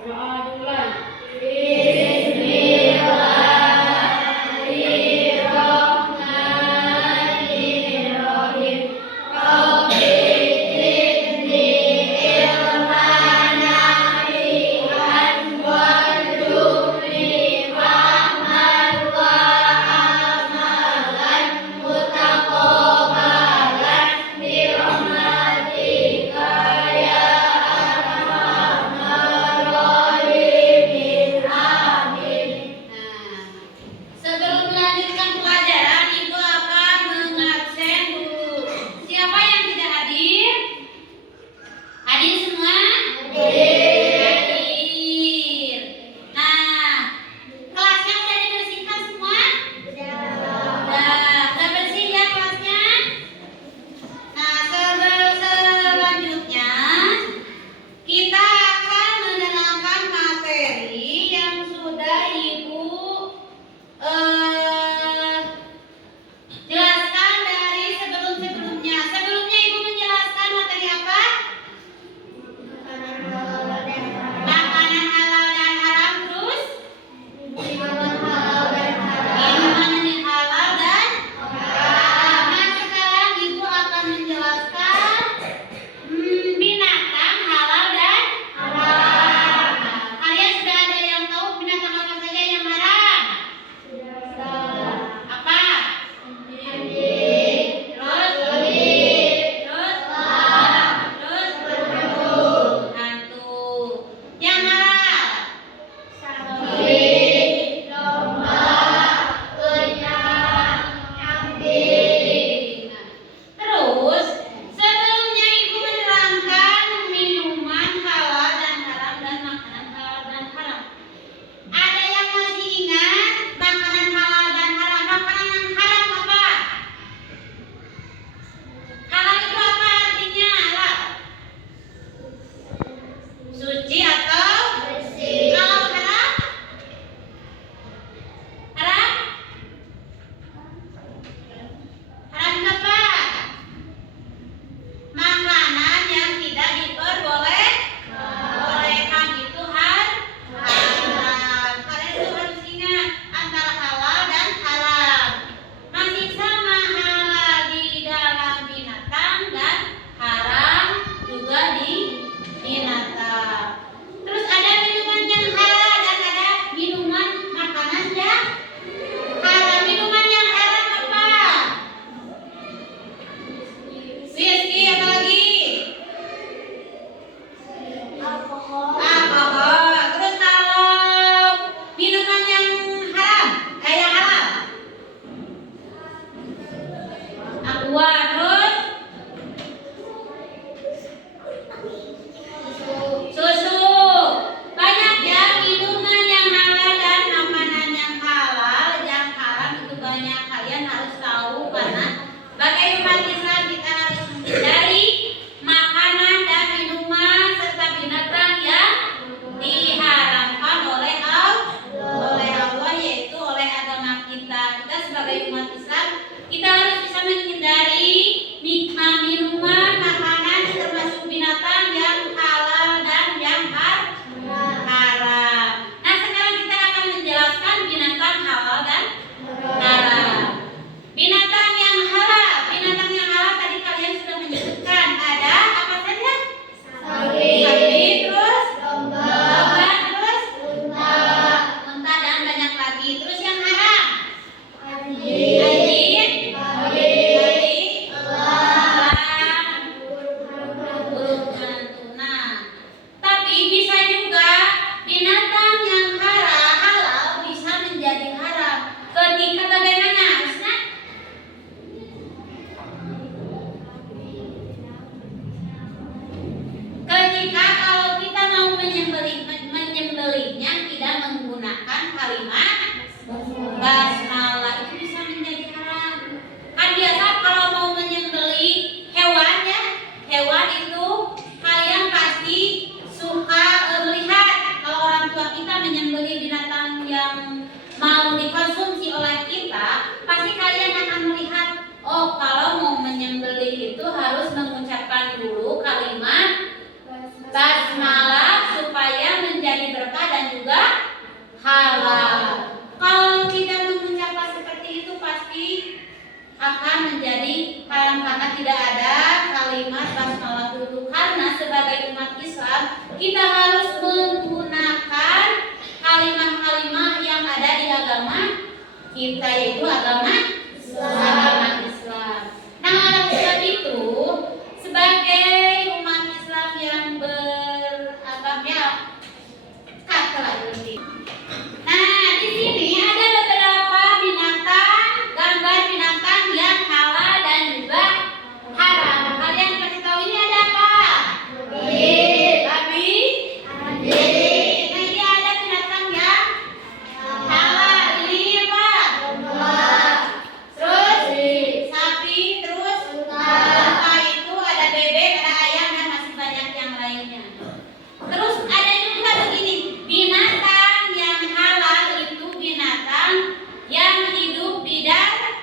Doa dimulai. Sebelum melanjutkan pelajaran, Ibu akan mengabsen dulu. Siapa yang tidak hadir? Hadir semua? Hadir. Nah, kelasnya udah dibersihkan semua? Udah bersih ya kelasnya? Nah, selanjutnya kita akan menerangkan materi yang sudah Ibu jelaskan dari sebelumnya. Sebelumnya Ibu menjelaskan materi apa? Makanan halal dan haram, terus minuman yang halal dan haram. Nah, sekarang Ibu akan menjelaskan binatang halal dan haram. Kalian sudah ada yang tahu binatang apa saja yang haram? Apa? Terus hantu. Yang halal? Terus sebelumnya Ibu menerangkan minuman halal dan haram dan makanan halal dan haram. Ada yang masih ingat makanan halal dan haram? Makanan yang haram apa? Halal itu apa artinya? Halal suci atau bersih? Kalau haram? Haram? Haram itu apa? Makanan yang tidak diperbolehkan itu haram. Kalian itu harus ingat antara halal dan haram. Masih sama, halal di dalam binatang dan haram juga di binatang. Terus ada minuman yang halal dan ada minuman makanan yang haram. Minuman yang haram apa? Whisky, apa lagi? Alkohol. Terus kalau minuman yang haram, yang halal? Aqua. Terus susu. Banyak ya minuman yang halal dan makanan yang halal. Yang haram itu banyak. Kalian harus tahu karena sebagai umat Islam kita harus menghindari makanan dan minuman serta binatang yang diharamkan oleh Allah, yaitu oleh agama kita. Kita sebagai umat Islam kita harus bisa menghindari minuman, makanan termasuk binatang yang halal dan yang haram. Nah, sekarang kita akan menjelaskan binatang halal dan haram. Binatang yang halal tadi kalian sudah menyebutkan ada apa saja? Sapi, terus domba, terus unta dan banyak lagi. Terus yang haram? Anjing, babi, elang, burung hantu. Nah, tapi bisa juga binatang yang halal bisa menjadi haram. Ketika bagaimana, Usna? Ketika kalau kita mau menyembelihnya tidak menggunakan kalimat basmalah, itu bisa menjadi haram. Kan biasa kalau mau menyembelih hewan ya, hewan itu kalian pasti suka melihat kalau orang tua kita menyembelih binatang yang mau dikonsumsi oleh kita, pasti kalian akan melihat, oh kalau mau menyembelih itu harus mengucapkan dulu kalimat basmalah supaya menjadi halal. Kalau tidak mengucapkan seperti itu pasti akan menjadi haram karena tidak ada kalimat basmalah dulu. Karena sebagai umat Islam kita harus menggunakan kalimat-kalimat yang ada di agama kita, yaitu agama Islam. Nah, oleh sebab itu sebagai umat Islam yang beragama Katolik. Nah, di sini ada beberapa binatang, gambar binatang yang halal dan juga haram. Kalian kasih tahu ini ada apa? Babi. Nah, ini ada binatang yang halal. Ini apa? Terus sapi, terus unta itu ada bebek, ada ayam dan masih banyak yang lainnya. Terus ada juga begini, binatang yang halal itu binatang yang hidup di darat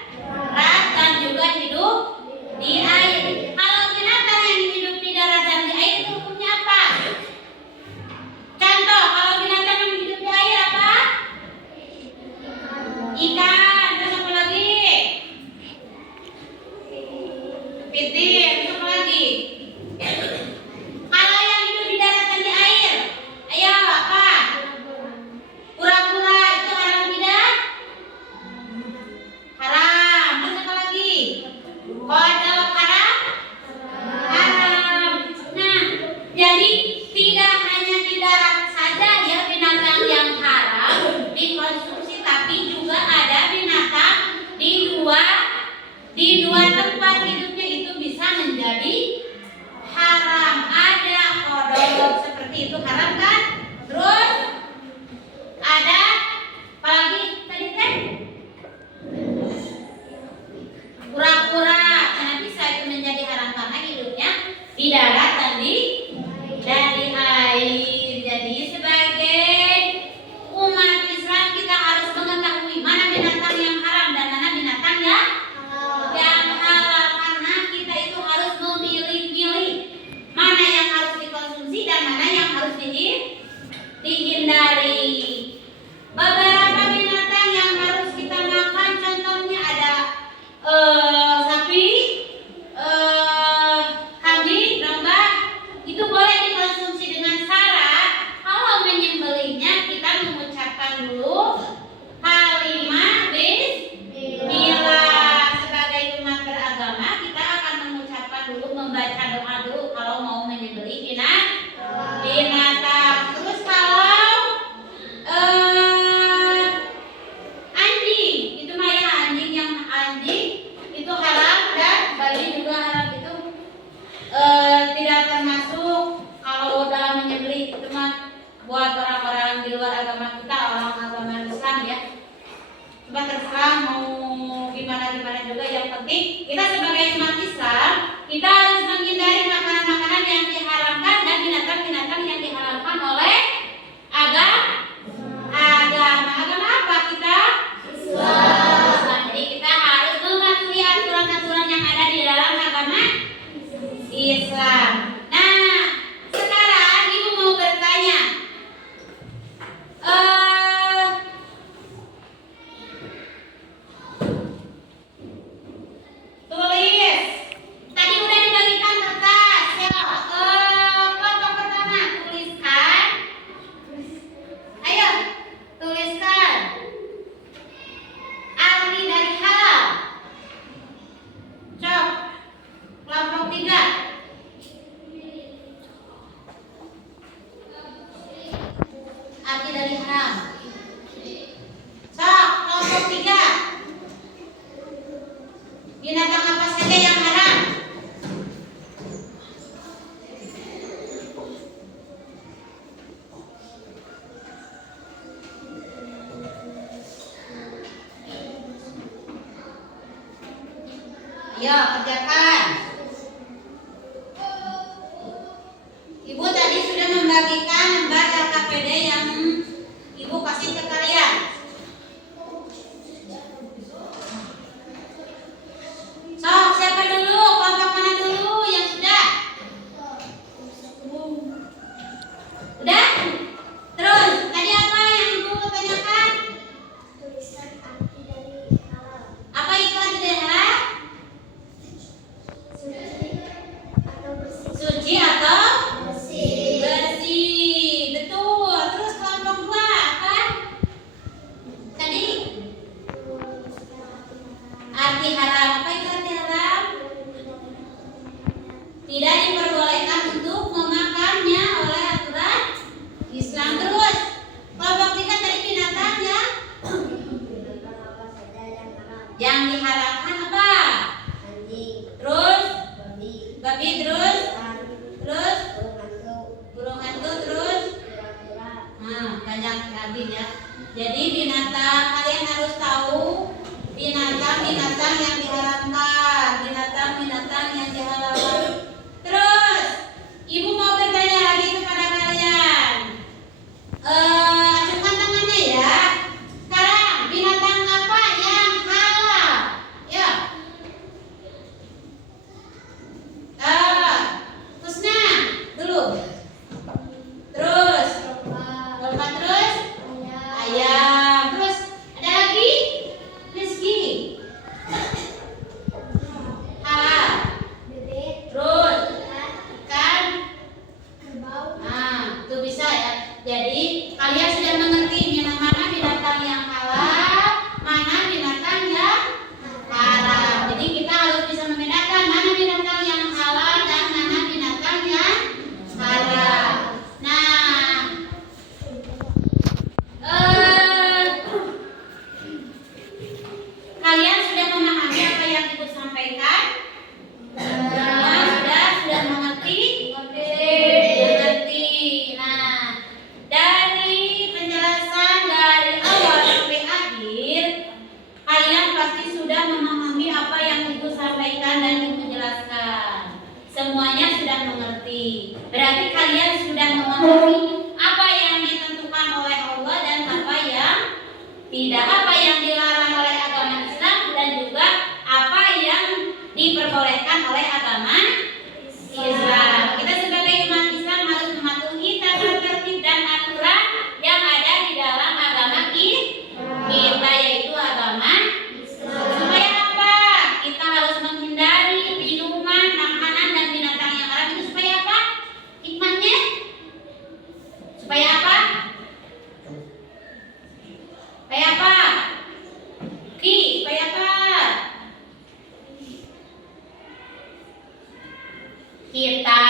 dan juga hidup di air. Kalau binatang yang hidup di darat dan di air itu hukumnya apa? Contoh, kalau binatang yang hidup di air apa? Ikan. Terus apa lagi? Kepiting. Terus apa lagi? Kalau yang hidup di darat dan di air, ayo apa? Kura-kura itu haram tidak? Haram. Terus apa lagi? Kodok haram? Haram. Nah, jadi tidak hanya di darat saja ya binatang yang haram dikonsumsi, tapi juga ada binatang di dua tempat hidupnya itu bisa menjadi haram. Ada kodok seperti itu haram kan? Terus ada apa lagi tadi teh? Kura-kura. Karena bisa itu menjadi haram karena hidupnya di darat dan di air. Jadi sebagai umat Islam kita harus mengetahui mana binatang yang haram dan mana binatang yang halal, karena kita itu harus memilih-milih mana yang harus dikonsumsi dan mana yang harus dihindari. Beberapa binatang yang harus kita makan contohnya ada sapi, kambing, domba. Itu boleh dikonsumsi dengan syarat kalau menyembelihnya kita mengucapkan dulu kalimat bismillah. Sebagai umat beragama kita akan mengucapkan dulu, membaca doa dulu kalau mau menyembelih binatang. Terus kalau anjing itu mah ya, anjing itu haram dan babi juga haram. Itu tidak termasuk kalau dalam menyembelih. Itu mah buat orang-orang di luar agama kita, orang agama Islam ya. Coba terserah mau gimana juga, yang penting kita sebagai umat Islam kita harus menghindari makanan-makanan yang diharamkan dan binatang-binatang yang diharamkan oleh agama apa kita? Islam. Jadi kita harus mematuhi aturan-aturan yang ada di dalam agama Islam. Nah, sekarang ibu mau bertanya, tulis. Tadi udah dibagikan kertas ya. Kelompok pertama tuliskan. Ayo tuliskan arti dari halal. Cok. Kelompok 3. Arti dari haram. Sok, kelompok 3. Binatang apa saja yang haram? Ayo kerjakan. Ibu tadi sudah membagikan lembar LKPD yang ibu kasih ke kalian. Sok, siapa dulu? Kelompok mana dulu yang sudah? Udah? Terus, tadi apa yang ibu tanya tidak diperbolehkan untuk memakannya oleh aturan Islam. Terus kelompok 3 tadi binatang yang diharamkan apa? Terus babi, terus burung hantu, terus banyak sekali ya. Jadi binatang, kalian harus tahu binatang-binatang yang diharamkan, binatang-binatang yang dihalalkan. Terus ibu mau bertanya lagi kepada kalian. Acungkan tangannya ya. Sekarang binatang apa yang halal? Ya. Kusna dulu. Terus lompat, terus ayam. Terus ada lagi rizki halal. Terus ikan. Itu bisa ya. Jadi kalian sudah mengerti mana binatang yang halal, mana binatang yang haram. Jadi kita harus bisa membedakan mana binatang yang halal dan mana binatang yang haram. Nah, kalian sudah memahami apa yang ibu sampaikan? Sudah mengerti? Mengerti. Nah, dari penjelasan dari awal sampai akhir, kalian pasti sudah memahami apa yang ibu sampaikan dan ibu jelaskan. Semuanya sudah mengerti. Berarti kalian sudah memahami apa yang ditentukan oleh Allah dan apa yang tidak, apa yang dilarang oleh agama Islam dan juga apa yang diperbolehkan oleh agama Islam. Kita sebagai umat Islam harus mematuhi tata tertib dan aturan yang ada di dalam agama kita, yaitu agama Islam. Supaya apa? Kita harus menghindari minuman, makanan dan binatang yang haram itu supaya apa? Hikmahnya? Supaya apa? Supaya apa? Supaya apa? Kita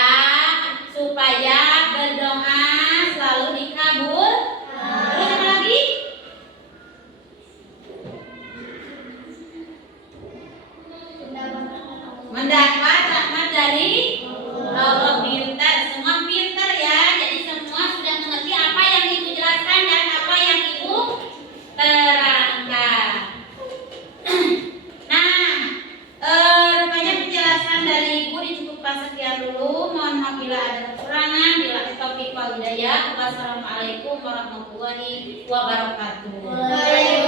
supaya berdoa selalu dikabul. Terus apa lagi? Mendapat rahmat dari Allah. Pintar, semua pintar ya. Jadi semua sudah mengerti apa yang ibu jelaskan dan apa yang ibu terangkan. Nah, rupanya penjelasan dari ibu dicukupkan sekian dulu. Mohon maaf bila ada kekurangan. Bila taufiq wal hidayah. Wassalamualaikum warahmatullahi wabarakatuh.